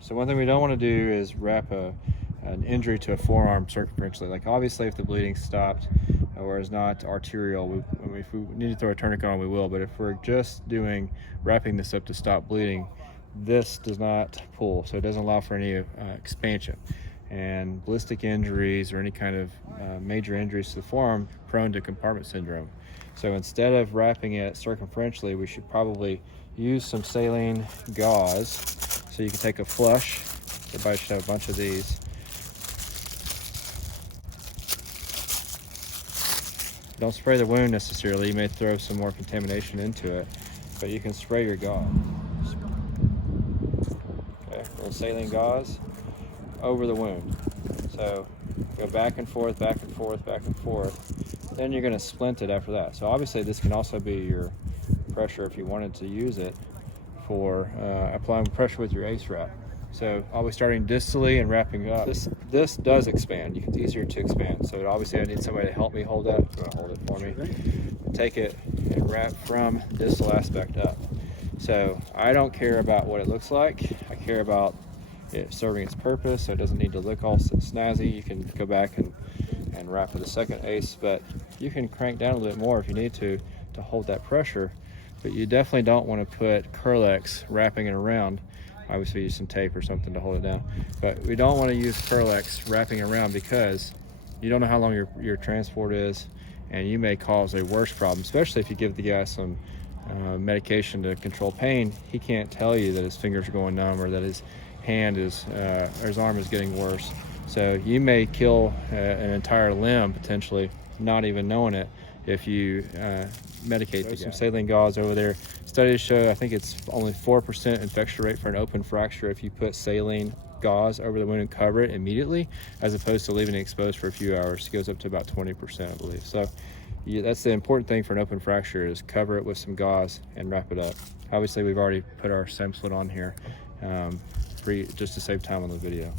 So one thing we don't want to do is wrap an injury to a forearm circumferentially. Like obviously if the bleeding stopped or is not arterial, if we need to throw a tourniquet on, we will. But if we're just wrapping this up to stop bleeding, this does not pull, so it doesn't allow for any expansion. And ballistic injuries or any kind of major injuries to the forearm prone to compartment syndrome. So instead of wrapping it circumferentially, we should probably use some saline gauze. So you can take a flush. Everybody should have a bunch of these. Don't spray the wound necessarily. You may throw some more contamination into it, but you can spray your gauze. Okay, a little saline gauze over the wound. So go back and forth, back and forth, back and forth. Then you're going to splint it after that. So obviously this can also be your pressure if you wanted to use it for applying pressure with your ace wrap. So always starting distally and wrapping up. This does expand. It's easier to expand. So obviously I need somebody to help me hold that. If you want to hold it for me. Take it and wrap from distal aspect up. So I don't care about what it looks like. I care about it serving its purpose, so it doesn't need to look all snazzy. You can go back and wrap with a second ace, but you can crank down a little bit more if you need to hold that pressure. But you definitely don't want to put Kerlix wrapping it around. Obviously use some tape or something to hold it down, but we don't want to use Kerlix wrapping around because you don't know how long your transport is, and you may cause a worse problem, especially if you give the guy some medication to control pain. He can't tell you that his fingers are going numb or that his hand is or his arm is getting worse. So you may kill an entire limb potentially, not even knowing it, if you medicate the guy. Some saline gauze over there. Studies show, I think it's only 4% infection rate for an open fracture if you put saline gauze over the wound and cover it immediately, as opposed to leaving it exposed for a few hours. It goes up to about 20%, I believe. So that's the important thing for an open fracture, is cover it with some gauze and wrap it up. Obviously we've already put our SEM split on here just to save time on the video.